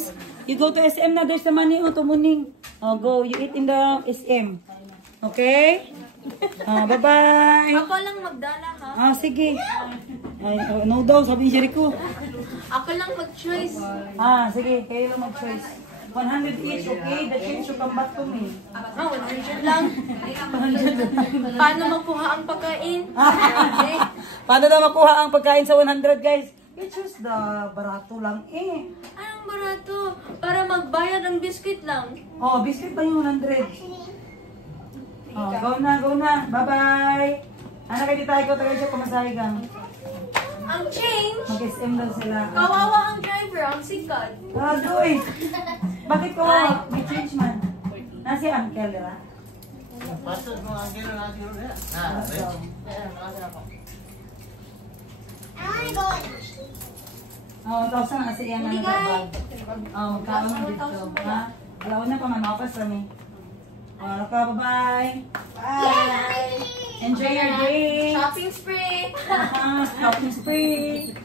guys. You go to SM na. There's the money to morning. Oh, go. You eat in the SM. Okay? Bye-bye. Ako lang magdala, ha? Sige. Ay, no daw, sabi ni Jericho. Ako lang mag-choice. Sige. Kayo lang mag-choice. 100 each, okay? The change you come back to me. 100 lang. 100 lang. Paano makuha ang pagkain? Paano na makuha ang pagkain sa 100, guys? It's just the barato lang eh. Anong barato? Para magbayad ang biscuit lang. Biscuit pa yung 100. Go na. Bye-bye. Ano kayo tayo ko tayo siya pamasahe gang. Ang change? Mag-SM daw sila. Kawawa ang driver, ang sikat. Doy. Bakit kawawa? May change man. Nasi Uncle, ra? Pasok mo ang kilo na siguro na. Tapos na kasi yan na nagabag. Magkaon na dito. Alaw na pa man, mapas kami. Bye-bye. Bye. Enjoy your day. Shopping spree. Shopping spree.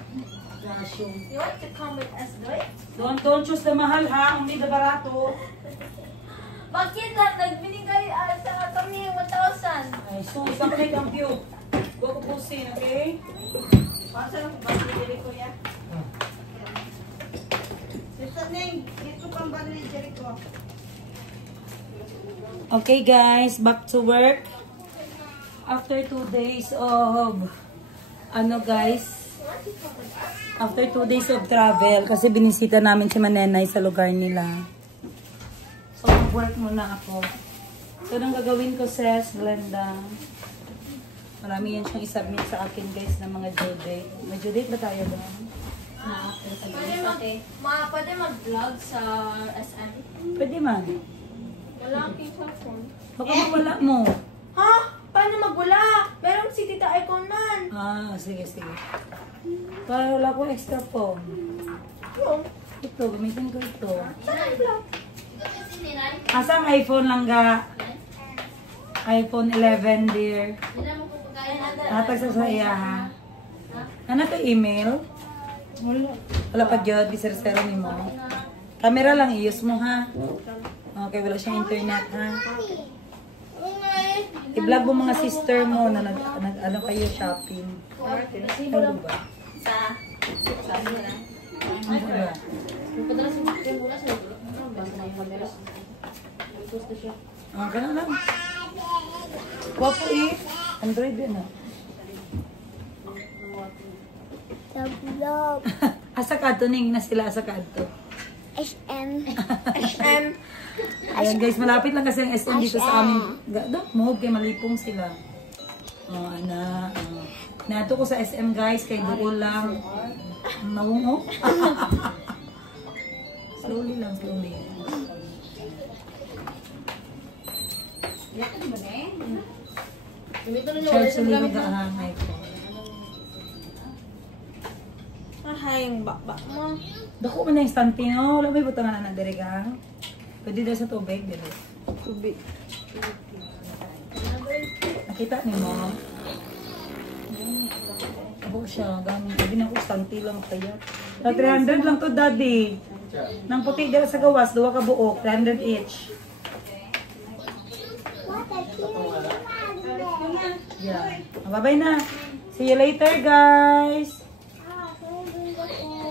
You want to come with us, Doy? Don't choose the mahal ha, only the barato. Bakit na? Nagbinigay sa kami 1,000. Ay, so isang plate ang cute. Go ko pusin, okay? Pasa lang kung bakit dili ko ya. Sister Ning, ito pang ba ni Jericho? Okay guys, back to work. After 2 days of after 2 days of travel kasi binisita namin si Manenay sa lugar nila. So mag-work muna ako. So nang gagawin ko, Ses, Glenda. Marami yan siyang isubmit sa akin guys ng mga due date. May due date ba tayo doon? Pwede mag-vlog sa SM? Pwede man. Wala akong cellphone. Baka mawala mo. Ha? Paano magwala? Meron si Tita Icon man. Sige. Para wala ko extra phone. Ito, gamitin ko ito. Saan ang vlog? Asang iPhone lang ga? iPhone 11, dear. Tatag sa iya, ha? Ano to email? Wala pa dyan, bisir-sero ni mo. Camera lang, i-use mo, ha? Okay, wala siyang internet, ha? I-vlog mo mga sister mo na ano kayo shopping. Ano ba? Sa nila. Ano ba? Ganun lang. Wapo eh. Android din, ha? Asa ka to, Ning? Na sila asa ka to? SM. Ayan guys, malapit lang kasi ang SM dito sa amin. Don't move, kaya malipong sila. Nato ko sa SM guys, kay doon lang. Naungo. Slowly lang. Church ulit mag-ahangay ko. Ahayang bakbak mo. Dako man na yung stanti, no? Wala may butangan na nagdirigang. Pwede daw sa tubig, dito. Tubig. Nakita niyo mo? Abo siya, gamit. Pwede na ko stanti lang kaya. 300 lang to, daddy. Nang puti dito sa gawas, 2 ka buok, 300 each. Yeah. Bye-bye na. See you later, guys.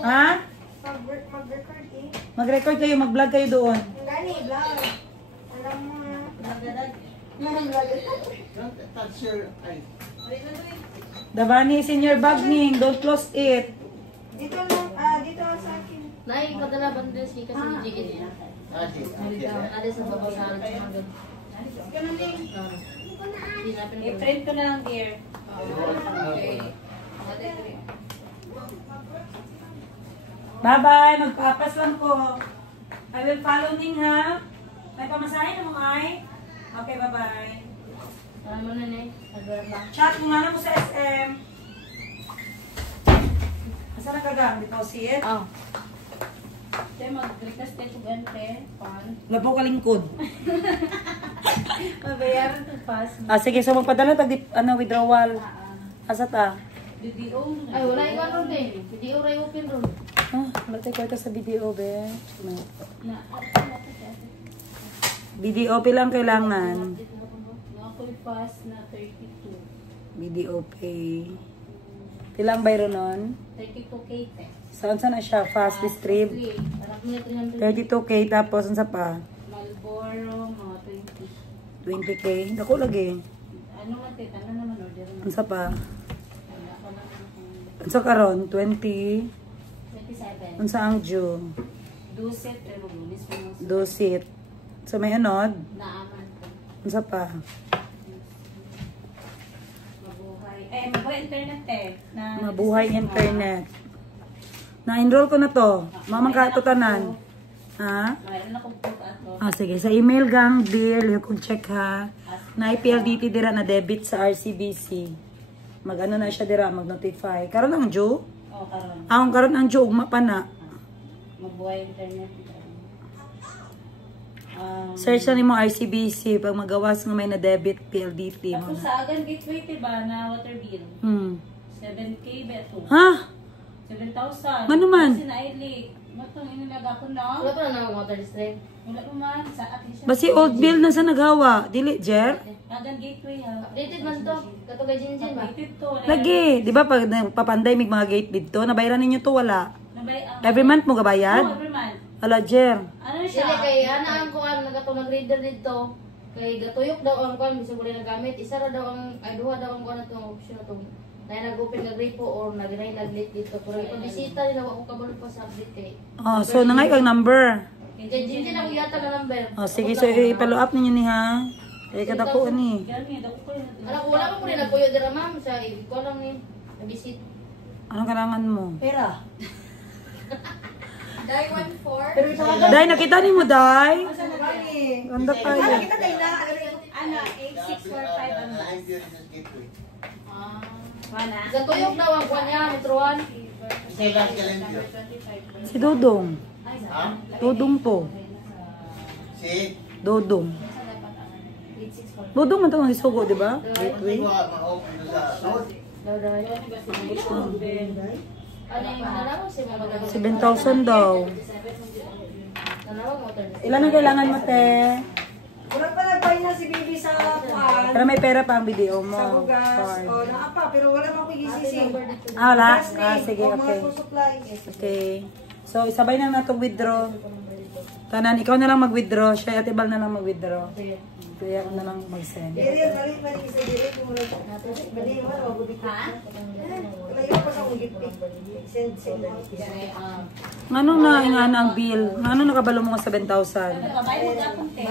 Ha? Mag-record eh. Mag-record kayo, mag-vlog kayo doon. Gani, vlog. Alam mo na. Don't touch your eye. Davani is in your bag, Ning. Don't close it. Dito lang, dito lang sa akin. Nay, kadala bandes ni kasi ni Jigit niya. Ada sa babasahan sa mga ganun. Ganun din. I-print ko na lang, dear. Okay. Bye-bye. Magpapas lang ko. I will follow, Ning, ha? May pamasahin na mo, ay? Okay, bye-bye. Para mo na, Nay. Chat mo nga na mo sa SM. Asa na kagang? Dito, see it? Te, mag-request tayo kung ente. Pan. Labaw ka lingkod. Mabayaran to pass. Sige, so magpadala tag withdrawal. Asa ta? Ay, wala yung ano din. Video ray open room. Ah, wala tayo kwarta sa video, be. Video lang kailangan. Ako'y fast na 32. Video pay. Pilang bayro nun? 32K te. Saan na siya? Fast distrib. Parang may 300. 32K tapos ano sa pa? Malboro, mga 20. 20K. Dako lagi. Ano man te, ano naman order mo? Ano sa pa? Ako lang Ano sa karon? 20. 27. Ano sa ang Jew? Duset, pero lunis mo ng Dosit. So may anod? naaman ko. Ano sa pa? Mabuhay. Mabuhay internet eh. Mabuhay internet. Na-enroll ko na to. Mamang katutanan. Ha? Mayroon na kong book at Ah, sige. Sa email gang bill, yung kung check ha. Na PLDT dira na debit sa RCBC. Mag-ano na siya dira, mag-notify. Karon ang Jew? oh, karon. Ang karon ang Jew, ugma pa na. Mabuhay internet. Search na nimo RCBC pag magawas nga may na debit PLDT mo. Ako sa Agan Gateway, diba, na water bill. 7K beto. Ha? 7,000. Ano man? Kasi na-elite. Matong inilaga ko na. Wala pa na naman water district? Wala naman. Sa atin siya. Basi old bill na sa naghawa. Dili, Jer? Agan Gateway ha. Updated man to. Katugay Jinjin ba? Updated to. Lagi. Di ba pag papanday may mga gate bid to, nabayaran ninyo to wala. Every month mo gabayad? Oo, every month. Ala, Jer. Ano siya? Dili kay ana ang kuan nagato nag-reader dito. Kay gatuyok daw ang kuan bisag wala nagamit. Isa ra daw ang ay duha daw ang kuan ato option ato. Na nag-open nag-repo or nag-ray nag-late dito. Pero ipabisita nila wa ko kabalo pa sa update kay. Oh, so nangay kang number. Jinjin ang yata na number. Oh, sige, so i-follow up ninyo ni ha. Kaya kadako ni. Gani, dako ko yun. Ala ko wala pa ko rin nagpuyo dira ma'am sa ko lang ni nabisit. Anong kailangan mo? Pera. Dai 14. Pero ito nga Day, nakita ni mo, Day? Gani. Ganda kayo. Kita tayo na. Ano, 8645 ang last. Hindi rin sa gateway. Wala. gatuyok daw ang kuan niya metroan. Sa last calendar. Si Dodong. Ha? Dodong po. Si? Dodong. Dodong man ito ng isugo, di ba? Gateway. Ma-open ito sa road. Daw daw. Ano yung nalaman si mga baga? 7,000 daw. Nalaman mo tayo. Ilan ang kailangan mo, te? Wala pa nagpay na si Bibi sa kuan. Pero may pera pa ang video mo. Sa bugas. Card. O, naapa. Pero wala pa akong gisisi. Ah, wala? Last Ah, name, sige, o mga okay. food supplies. Okay. So, isabay na nato withdraw. Tanan, ikaw na lang mag-withdraw. Siya at Ibal na lang mag-withdraw. Kaya ako na lang mag-send. Dili yan, mali sa dili. Mali naman, wag ko dito. Layo pa sa akong gift. Send. Ano na ingana ang bill? Ano nakabalo mo nga 7,000? Kabay mo gapon te.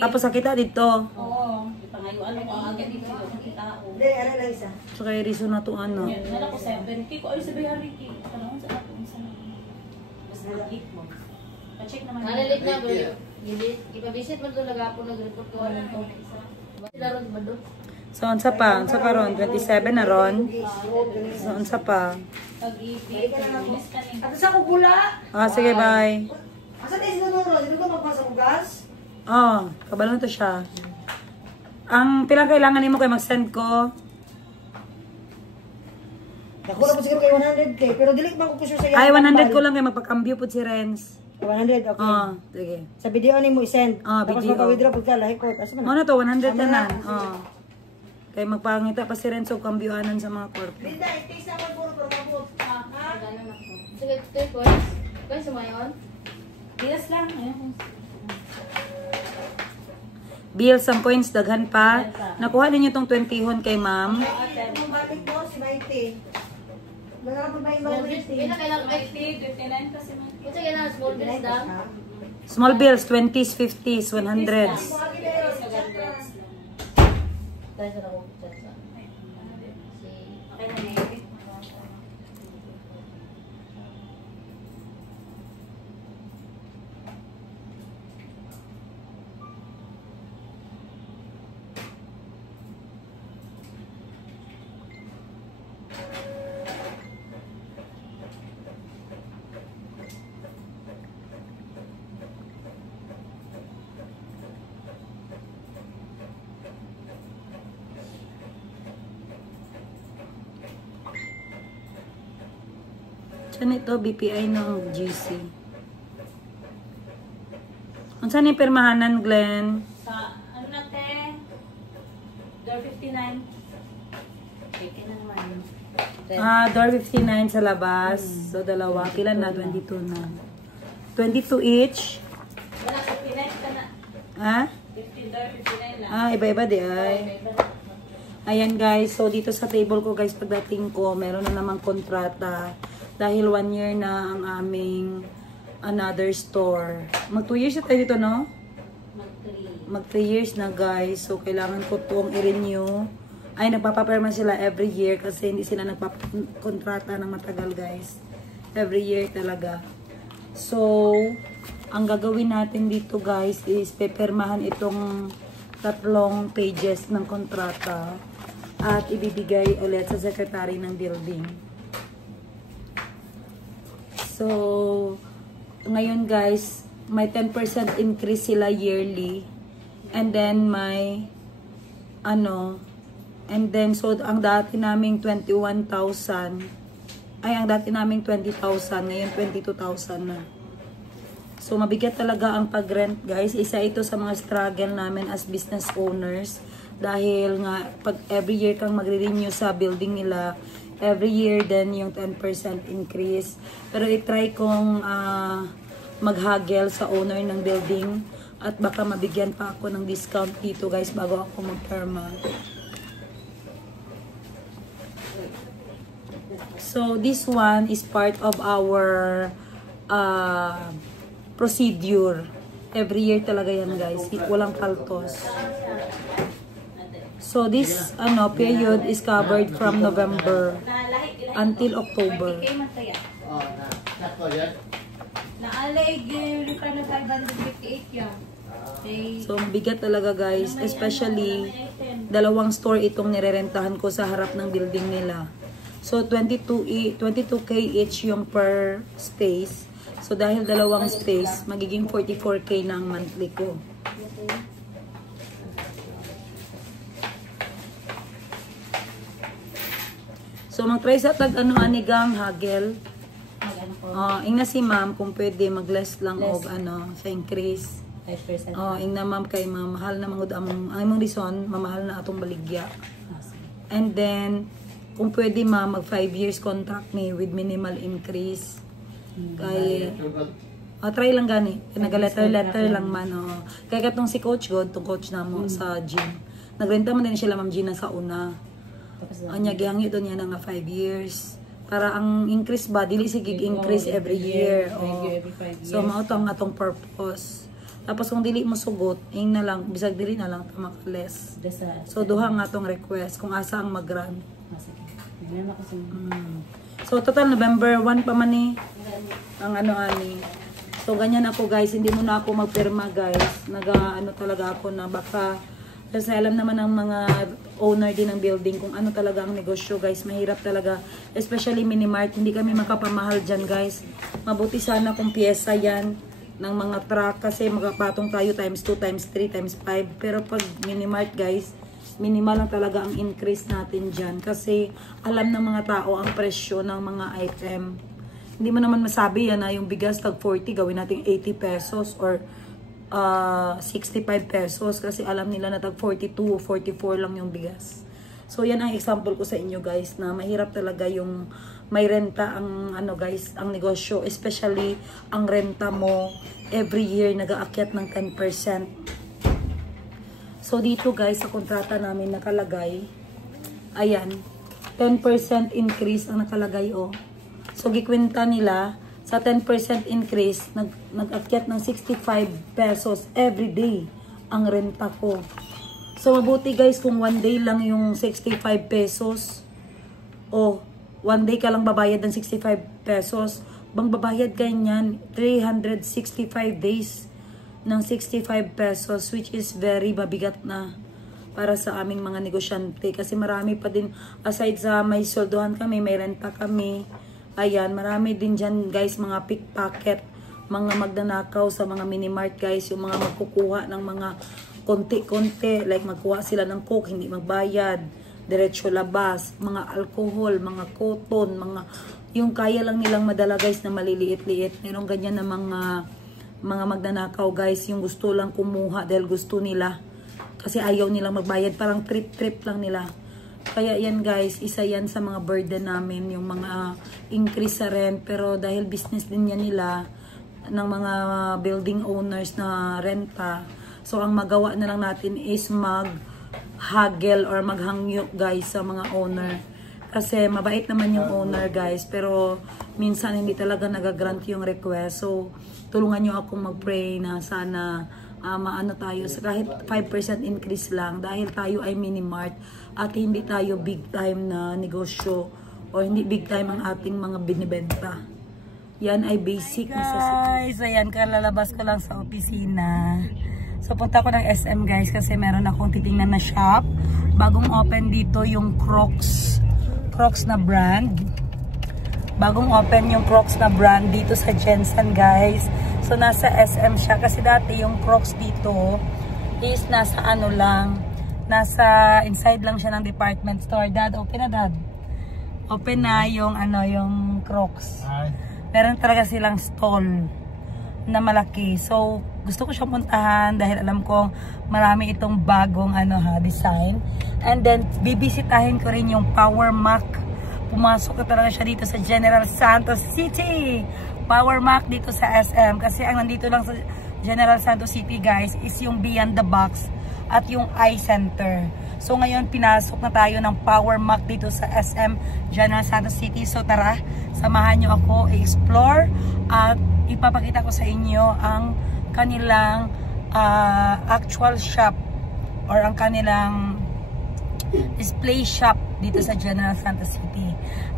Tapos sa kita dito. Oo. Ipangayuan mo ang agad dito yung tao. Dili, ano lang isa. So kay Rizzo na to ano. Yan, nala ko 7K ko. Ay, sabi Hariki. Tanong sa ato. Basta mag-hit mo. Pa-check naman. Nalilit na bro. Ipabisit mo doon nag-apon nag-report ko ano to. Daron ba do? So unsa pa? Unsa pa ron? 27 na ron. So unsa pa? Pag-ibig. Pag-inis ka rin. Ato sa akong gula. Ah, sige, bye. Asa tayo sinunuro? Sinunuro magpasa kong gas? Oh, kabalo na to siya. Ang pilang kailangan nimo kay mag-send ko. Ako na po siguro kay 100k. Pero dili man ko po sure sa Ay, 100 ko lang kay magpa-cambio po si Renz. 100, okay. Oh, sige. Sa video ni mo i-send. Ah, Tapos video. magka-withdraw po ka. Lahi ko. Asa man? Ano to? 100 na nan. Oh. Kay magpangita pa si Renz og kambyoanan sa mga korpo. Linda, i-taste naman puro pero mabot. Ha? Sige, 3 points. Kaya sumayon? Bilas lang. Ayun. Bill, some points, daghan pa. Nakuha ninyo tong 20 hon kay ma'am. Ang balik mo, si Maite. Nagkakapag ba yung balik? Pila kailangan ay 59 kasi man. Kung sige na small bills daw. Small bills, 20s, 50s, 100s. Dahil sa ako sa si Okay na eh. Diyan ito, BPI ng GC. Kung saan yung pirmahanan, Glenn? Sa, ano natin? Door 59. Okay na naman yun. Door 59 sa labas. So, dalawa. Pila na? 22 na. 22 each. Wala, 59 ka na. Ha? 15 door, 59 lang. Iba-iba di ay. Ayan guys, so dito sa table ko guys, pagdating ko, meron na namang kontrata. Dahil 1 year na ang aming another store. Mag 2 years na tayo dito, no? Mag 3 years na guys. So, kailangan ko itong i-renew. Ay, nagpapaperma sila every year kasi hindi sila nagpakontrata ng matagal guys. Every year talaga. So, ang gagawin natin dito guys is pepermahan itong 3 pages ng kontrata at ibibigay ulit sa secretary ng building. So, ngayon guys, may 10% increase sila yearly. And then may so ang dati naming 21,000 ang dati naming 20,000, ngayon 22,000 na. So mabigat talaga ang pag-rent guys. Isa ito sa mga struggle namin as business owners dahil nga pag every year kang magre-renew sa building nila, every year then yung 10% increase. Pero i-try kong mag-haggle sa owner ng building at baka mabigyan pa ako ng discount dito guys bago ako mag-perma. So this one is part of our procedure. Every year talaga yan guys. Walang paltos. So this period is covered from November until October. Oh, sakto yan. Naalay, yung ka na 558 yan. So bigat talaga guys. Especially, 2 store itong nirerentahan ko sa harap ng building nila. So 22K each yung per space. So dahil 2 space, magiging 44K na ang monthly ko. So mag-try sa anigang hagel. Ingna si ma'am kung pwede mag-less lang og sa increase. 5%. Ingna ma'am kay ma'am mahal na mangud among reason, mamahal na atong baligya. And then kung pwede ma'am mag 5 years contract me with minimal increase. Kay try lang gani. Nag-letter lang man. Kaya katong si Coach God, tong coach na mo sa gym. Nagrenta man din sila ma'am Gina sa una. Anya gihangi doon yan nga 5 years. Para ang increase ba dili sige increase every year. So mao to ang atong purpose. Tapos kung dili mo sugot, ing na lang bisag dili na lang ta less. So duha nga atong request kung asa ang mag-run. So total November 1 pa man ni ang ani. So ganyan ako guys, hindi mo na ako magpirma guys. Talaga ako na baka kasi alam naman ng mga owner din ng building kung ano talaga ang negosyo guys. Mahirap talaga. Especially Minimart. Hindi kami makapamahal dyan guys. Mabuti sana kung pyesa yan ng mga truck. Kasi makapatong tayo times 2, times 3, times 5. Pero pag Minimart guys, minimal lang talaga ang increase natin dyan. Kasi alam ng mga tao ang presyo ng mga item. Hindi mo naman masabi yan na yung bigas tag 40 gawin natin 80 pesos or 65 pesos kasi alam nila na tag 42 o 44 lang yung bigas. So yan ang example ko sa inyo guys na mahirap talaga yung may renta ang guys, ang negosyo, especially ang renta mo every year nag-aakyat ng 10%. So dito guys sa kontrata namin nakalagay ayan 10% increase ang nakalagay So gikwenta nila sa 10% increase, nag-akyat ng 65 pesos every day ang renta ko. So, mabuti guys kung 1 day lang yung 65 pesos o 1 day ka lang babayad ng 65 pesos. Bang babayad kayo niyan 365 days ng 65 pesos which is very mabigat na para sa aming mga negosyante. Kasi marami pa din, aside sa may soldohan kami, may renta kami. Ayan, marami din dyan guys, mga pickpocket, mga magnanakaw sa mga Minimart guys, yung mga magkukuha ng mga konti-konti, like magkuha sila ng coke, hindi magbayad, diretso labas, mga alcohol, mga cotton, mga yung kaya lang nilang madala guys na maliliit-liit. Merong ganyan na mga magnanakaw guys, yung gusto lang kumuha dahil gusto nila. Kasi ayaw nilang magbayad, parang trip-trip lang nila. Kaya yan guys, isa yan sa mga burden namin, yung mga increase sa rent. Pero dahil business din yan nila, ng mga building owners na renta, so ang magawa na lang natin is mag-haggle or maghangyo guys sa mga owner. Kasi mabait naman yung owner guys, pero minsan hindi talaga nagagrant yung request. So tulungan nyo akong mag-pray na sana maano tayo, kahit 5% increase lang, dahil tayo ay mini-mart at hindi tayo big time na negosyo o hindi big time ang ating mga binibenta. Yan ay basic necessities. Guys, ayan, kalalabas ko lang sa opisina. So punta ko ng SM guys kasi meron akong titingnan na shop. Bagong open dito yung Crocs na brand. Bagong open yung Crocs na brand dito sa Jensen guys. So nasa SM siya kasi dati yung Crocs dito is nasa ano lang, nasa inside lang siya ng department store. Dad, open na dad. Open na yung ano, yung Crocs. Meron talaga silang stall na malaki. So gusto ko siyang puntahan dahil alam ko marami itong bagong ano design. And then bibisitahin ko rin yung Power Mac. Pumasok na talaga siya dito sa General Santos City. Power Mac dito sa SM. Kasi ang nandito lang sa General Santos City guys is yung Beyond the Box at yung iCenter. So ngayon pinasok na tayo ng Power Mac dito sa SM General Santos City. So tara, samahan nyo ako i-explore at ipapakita ko sa inyo ang kanilang actual shop or ang kanilang display shop dito sa General Santos City.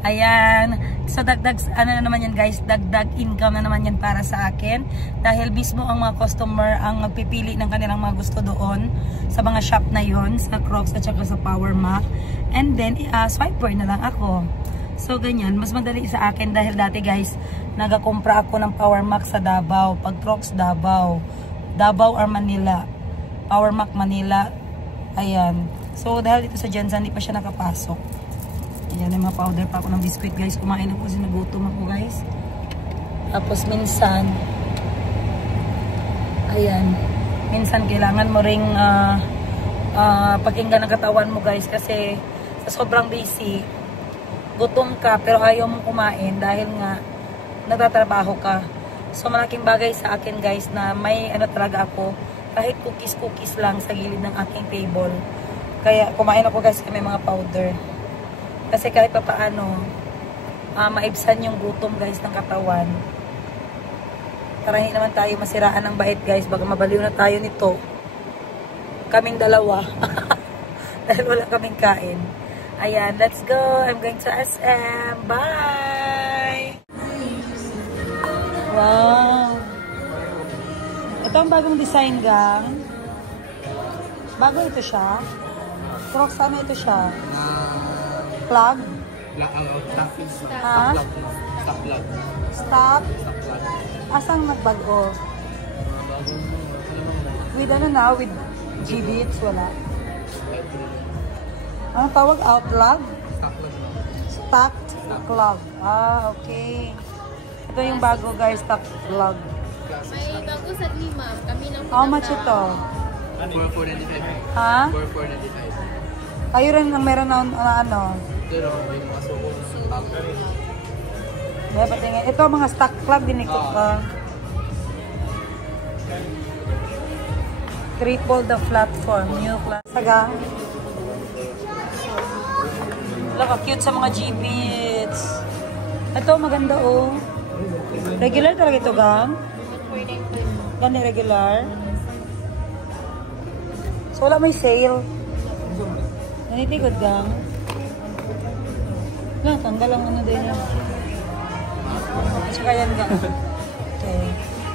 Ayan. So dagdag ano na naman yan guys, dagdag income na naman yan para sa akin dahil mismo ang mga customer ang magpipili ng kanilang mga gusto doon sa mga shop na yon, sa Crocs at saka sa Power Mac. And then swiper na lang ako. So ganyan, mas madali sa akin dahil dati guys, nagakumpra ako ng Power Mac sa Davao, pag Crocs Davao or Manila, Power Mac Manila. Ayan. So dahil dito sa Jensen, hindi pa siya nakapasok. Ayan, yung mga powder pa ako ng biscuit guys. Kumain ako kasi nagutom ako guys. Tapos minsan, ayan, minsan kailangan mo ring pakinggan ang katawan mo guys kasi sa sobrang busy, gutom ka pero ayaw mong kumain dahil nga nagtatrabaho ka. So malaking bagay sa akin guys na may ano talaga ako, kahit cookies lang sa gilid ng aking table. Kaya kumain ako guys may mga powder. Kasi kahit pa paano, maibsan yung gutom guys ng katawan. Para hindi naman tayo masiraan ng bait guys, baga mabaliw na tayo nito. Kaming dalawa. Dahil wala kaming kain. Ayan, let's go. I'm going to SM. Bye! Wow! Ito ang bagong design gang. Bago ito siya. Crocs, ano ito siya? Plug? Ha? Stop? Asang nagbago? With ano na? With G-Beats? Wala. Ano tawag? Outlog? Stacked plug. Ah, okay. Ito yung bago guys, stacked plug. May bago sa lima. Kami lang How much ito? 4,495. Ha? 4,495. Kayo rin ang meron na ano? Pero may mga sukong Patingin. Ito mga stock plug din ito pa. Triple the platform. New class. Saga. Look, cute sa mga G-Beats. Ito maganda oh. Regular talaga ito gang. Ganda regular. So wala may sale. Nanitigod gang. Lang, tanggal lang ano din yan. Tsaka yan gang. Okay.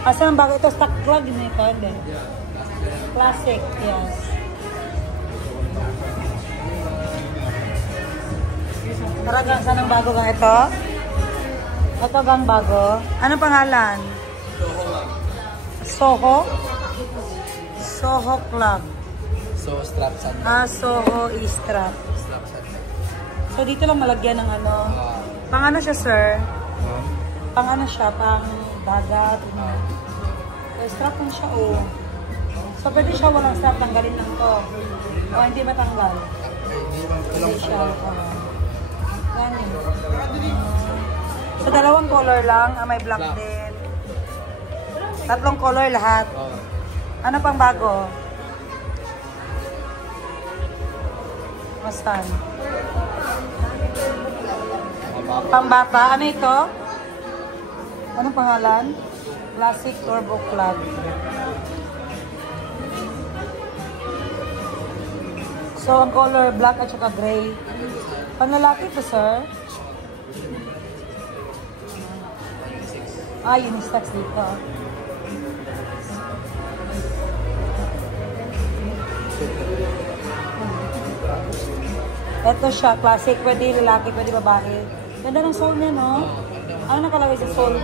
Asa ang bago ito? Stock plug din ito. Classic, yes. Tara, saan ang bago gang ito? Ito gang bago. Anong pangalan? Soho? Soho Club. So, strap sa Soho e-strap. So, dito lang malagyan ng ano. Pang ano siya, sir? Pang ano siya, pang dagat, ano. So, strap lang siya, oh. So, pwede siya walang strap, tanggalin lang to. O, hindi matanggal. Hindi siya, ganyan. So, dalawang color lang, may black din. Tatlong color lahat. Ano pang bago? Mastan. Pambata. Ano ito? Anong pangalan? Classic Turbo Club. So, ang color black at saka gray. Panlalaki ito, sir? Ah, unisex dito. Ito siya, classic. Pwede lalaki, pwede babae. Ganda ng sole niya, no? Ano nakalagay sa sole?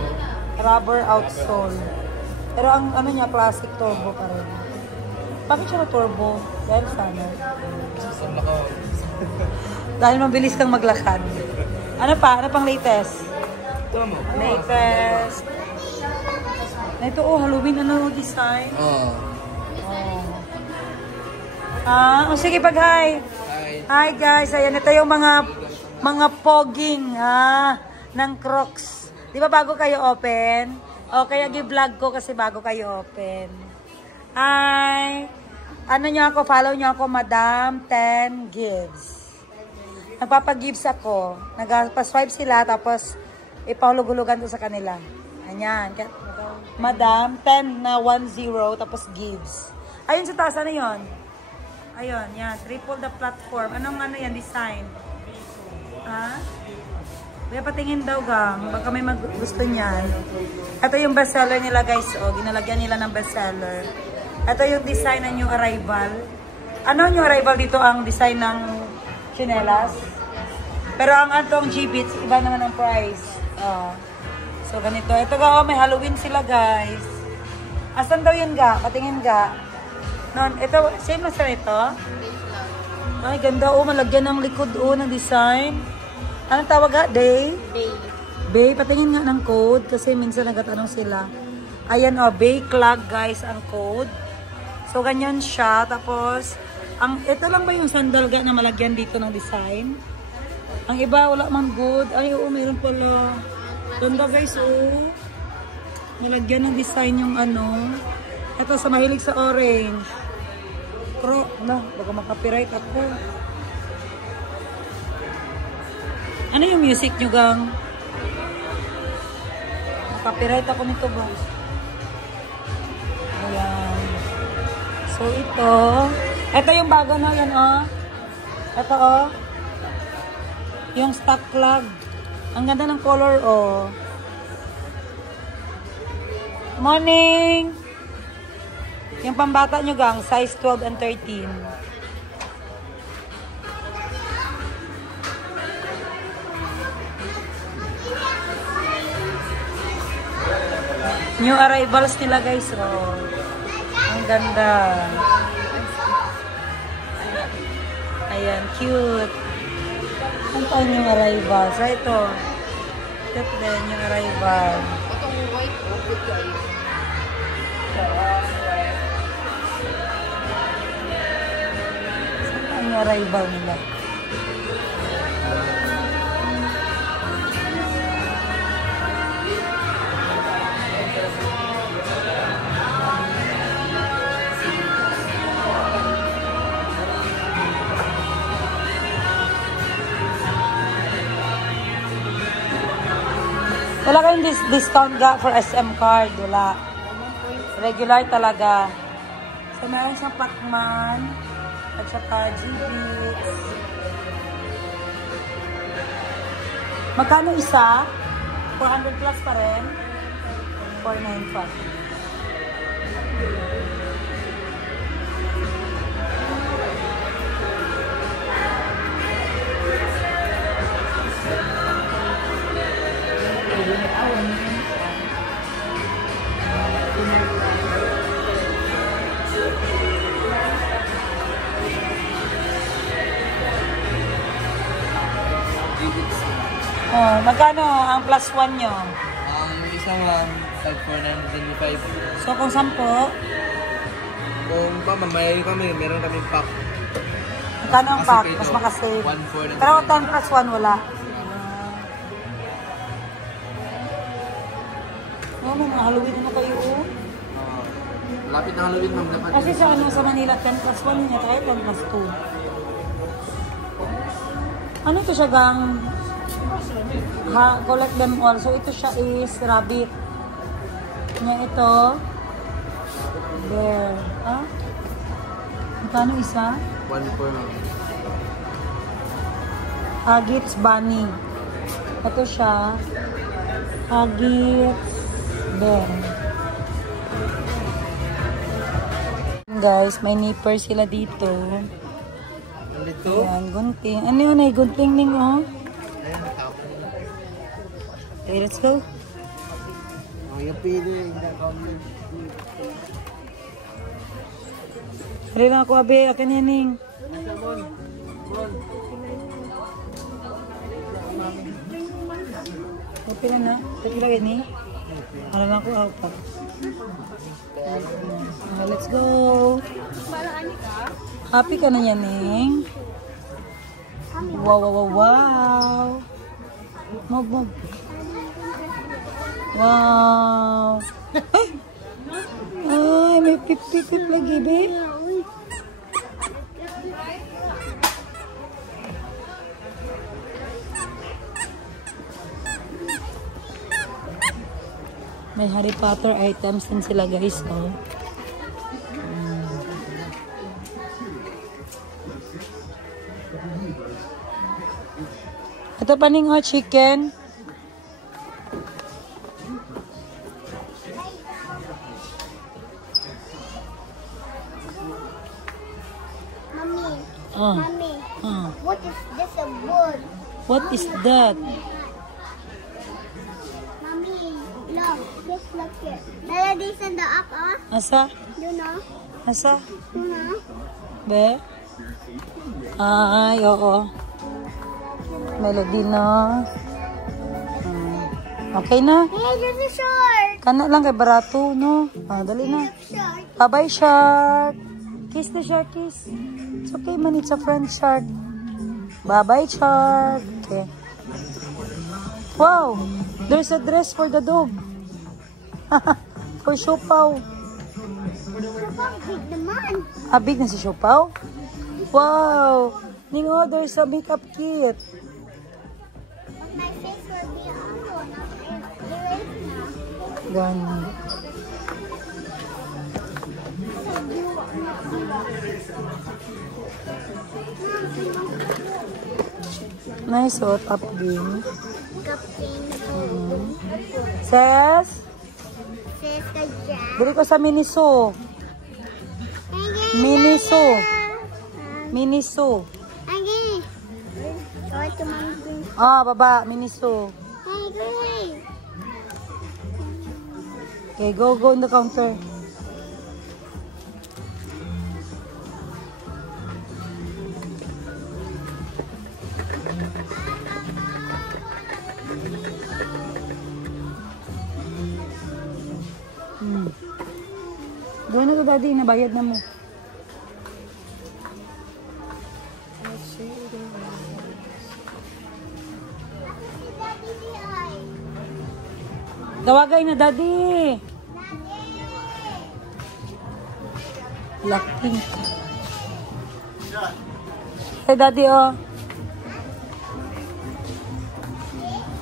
Rubber outsole. Pero ang ano niya, plastic turbo pa rin. Bakit siya na turbo? Dahil sana. Dahil mabilis kang maglakad. Ano pa? Ano pang latest? Latest. Na ito, oh, Halloween, ano design? Oh. Ah, oh, sige, pag-hi. Hi guys, ayan, ito yung mga pogging, ng Crocs. Di ba bago kayo open? O, kaya gi-vlog ko kasi bago kayo open. Hi! Ano nyo ako, follow nyo ako, Madam 10 Gives. Nagpapag-gives ako. Nagpa-swipe sila, tapos ipahulog-hulugan ko sa kanila. Ayan. Madam 10 na 10, tapos gives. Ayun sa taas, ano yun? Ayun, yan. Triple the platform. Anong ano yan, design? Ha? Kaya patingin daw, gang. Baka may gusto niyan. Ito yung bestseller nila, guys. O, ginalagyan nila ng bestseller. Ito yung design ng New Arrival. Ano New Arrival dito? Ang design ng chinelas. Pero ang atong G-Beats, iba naman ang price. So, ganito. Ito ga, may Halloween sila, guys. Asan daw yun, ga? Patingin, ga. Ito, same na sir ito. Ay, ganda, oh. Malagyan ng likod, oh, ng design. Anong tawag, ga? Day? Bay. Patingin nga ng code kasi minsan nagtatanong sila. Ayan, oh, Bay Clog, guys, ang code. So, ganyan siya. Tapos, ito lang ba yung sandal ga na malagyan dito ng design? Ang iba, wala man good. Ay, oo, mayroon pala. Ganda, guys, oh. Nalagyan ng design yung ano. Ito, sa mahilig sa orange. Baka makapiright ako. Ano yung music nyo, gang? Makapiright ako nito, boss. Ayan. So, ito yung bago na, yan, oh. Ito, oh. Yung stock plug. Ang ganda ng color, oh. Morning! Yung pambata nyo, gang, size 12 and 13. New arrivals nila, guys, oh. Ang ganda. Ayan, cute. Ang pa new arrivals. So, ito. Cute din, yung arrival. Itong white, good guys. Saan ang arrival nila? Wala kayong discount ga for SM card. Wala. Regular talaga. So, meron siyang Pacman at saka G-Beats. Magkano isa? 400 plus pa rin? 495. Oh, magkano ang plus 1 nyo? Isa ma'am, tag 425. So, kung 10, Kung pa, mamay kami, meron kami pack. magkano ang pack? Kasi Mas ito, makasave. 1,495. Pero 10 plus 1, wala. Oh, may mga Halloween na kayo. Oh. Lapit na Halloween ma'am, dapat. Kasi sa sa Manila, 10 plus 1 niya, tayo 10 plus 2. Ano ito siya gang? Collect them all. So ito siya is rabbit. Nya ito. Bear. Ah? Magkano isa? 1,400 ma'am. Hagits bunny. Ito siya. Hagits bear. Guys, may nipper sila dito. Nandito? Ayan, gunting. Ano yun ay gunting ning oh? Okay, let's go. Oh, yung pili, hindi comment. Hari lang ako, abe. Akin yan, Ning. Okay na na. Taki lagi, Ning. Hari lang ako, out. Let's go. Happy ka na yan, Ning. Wow, wow, wow, wow. Move. Wow. Ay, may pip-pip lagi, babe. May Harry Potter items din sila, guys, oh. Ito pa ning oh, chicken. Mommy, what is this a bird? What is that? Mommy, look, just look here. Melodies in the up, Asa? you know? Asa? You know? Be? Ay, oo. Melody na. Okay na. Hey, there's a shark. Kana lang kay barato, no? Ah, dali na. Shark. Bye-bye, shark. Kiss the shark, kiss. It's okay, man. It's a friend, shark. Bye-bye, shark. Okay. Wow! There's a dress for the dog. For Siopaw. Big naman. Ah, big na si Siopaw? Wow! Ningo, there's a makeup kit. But my face will be on. Erase na. Gani. Nice, oh, top game. Ses? Says the jack. Dili ko sa Miniso. Miniso. Miniso. Agi. Kawai to mommy. Ah, baba, Miniso. Hey, great. Okay, go in the counter. Doon na to, daddy. Nabayad na mo. Tawagay na, daddy. Blackpink. Hey, daddy, oh.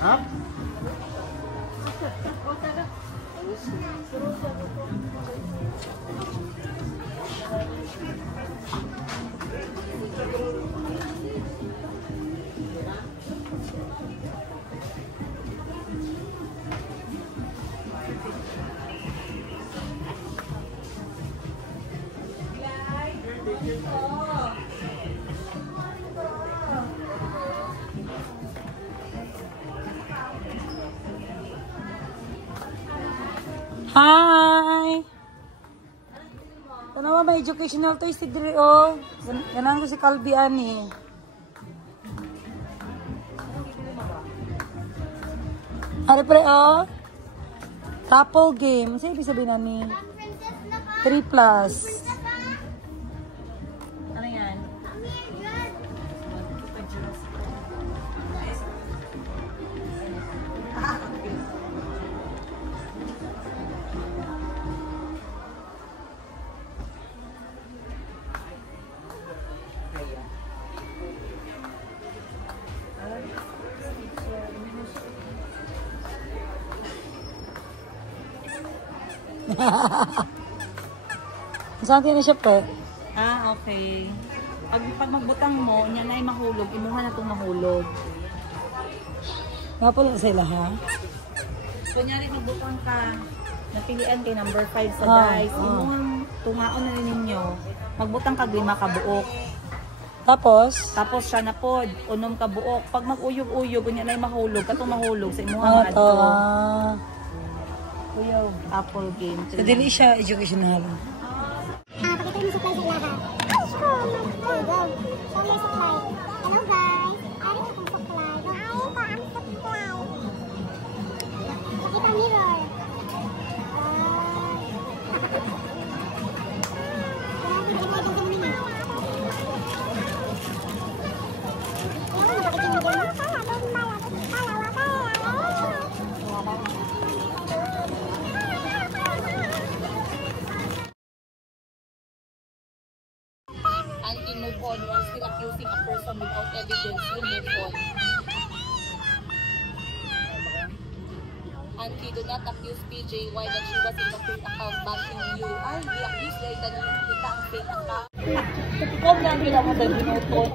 Ha? Hi! Tanawa, may educational toys si Dre, oh. Ganan ko si Calby, ani. Ari pre, oh. Couple game. Ano ibig sabihin na ni? 3 plus. Ano yan? Saan tayo na siya po? Ah, okay. Pag magbutang mo, niya na ay mahulog. Imuha na itong mahulog. Wapol na sila ha? Kunyari magbutang ka, napilian kay number 5 sa Ah, dice. Imuhang tungaon na rin ninyo. Magbutang ka 5 kabuok. Tapos? Tapos siya na pod, unom kabuok. Pag mag-uyog-uyog, niya na ay mahulog. Katong mahulog sa imuhang Ito. adto. Uyog, apple game. So, dili siya educational. Pakita mo supply sa lahat. Go, go. Show your supply. Hello guys. Ari ko ang supply. Ari ko ang supply. Pakita mirror. Until move on, while still accusing a person without evidence, will move on. Auntie, do not accuse PJ why that she was in the fake account bashing you. Ay, di accuse dahil tanong kita ang fake account. Ikaw na bilang mo dahil binuton.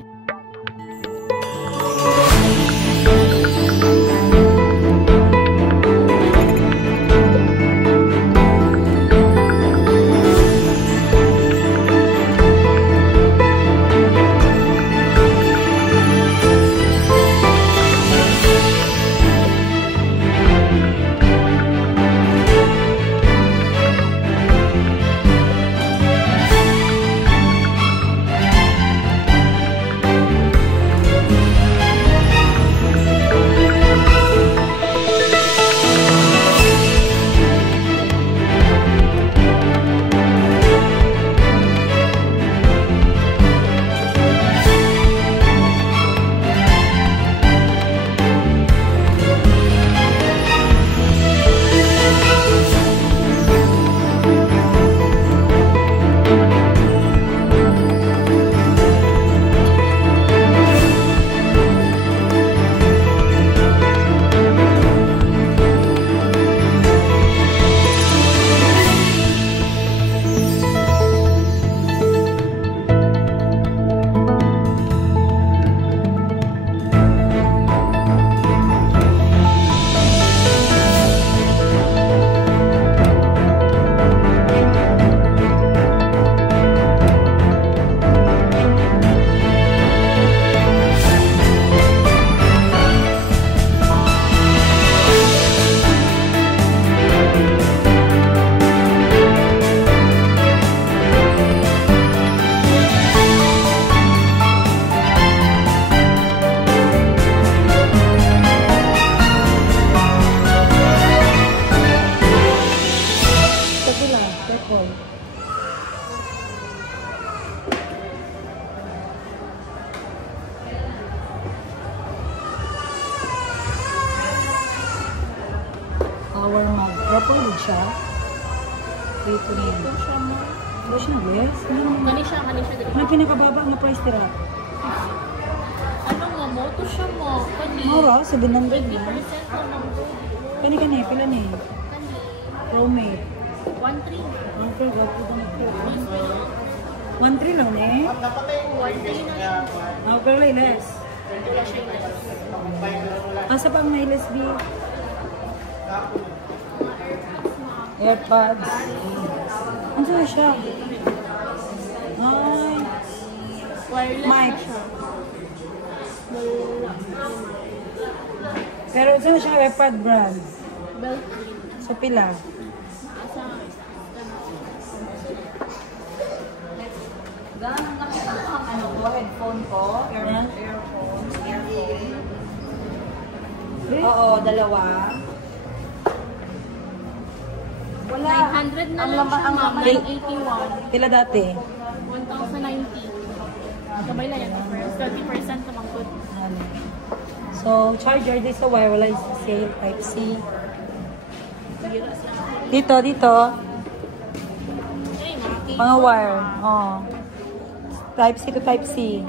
Our mug. Proper wood siya. Dito na yun. Ito siya, yes? Kani siya. Ano pinakababa ang price tira? Ano nga mo? Ito siya mo. Kani. Mura, 700 na. 20% naman po. Kani, pila na eh. Roommate. 1.3. Uncle, gapo ka na po. 1.3 lang eh. 1.3 na siya. Pero less. Wala siya yung Asa pa ang nailes, B? AirPods. Ano saan siya? Ay. wireless Mic. na siya. Pero saan siya AirPod brand? Belt. Sa pila? Asa? Ganang nakita ko ang ano ko, headphone ko, earphone. Really? Oo, dalawa. 900 na lang siya, ma'am. 981. Pila dati? 1,090. Sabay lang yan. 30% naman po. Ano. So, charger din sa wire. Wala yung sale. Type-C. Dito. Ay, mga Mga wire. Oh. Type-C to Type-C.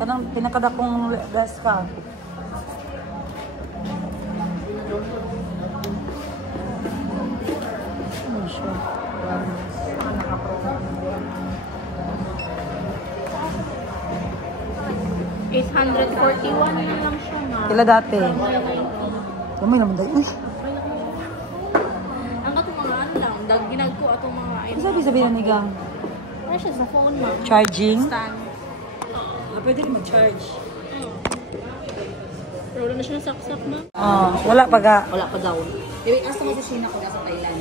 Kanang pinakadakong desk ka. Ano siya? 841 na lang siya, ma'am. Pila dati? 990. Kamay naman dahil. Uy! Ang katong mga ano lang, ginag ko atong mga Ano sabi na ni Gang? Ano siya sa phone, ma'am? Charging? Stand. Pwede rin mag-charge. Pero wala na siya nasaksak, ma'am. Wala pa ga. Wala pa daw. Wait, asa mo sa China ko sa Thailand.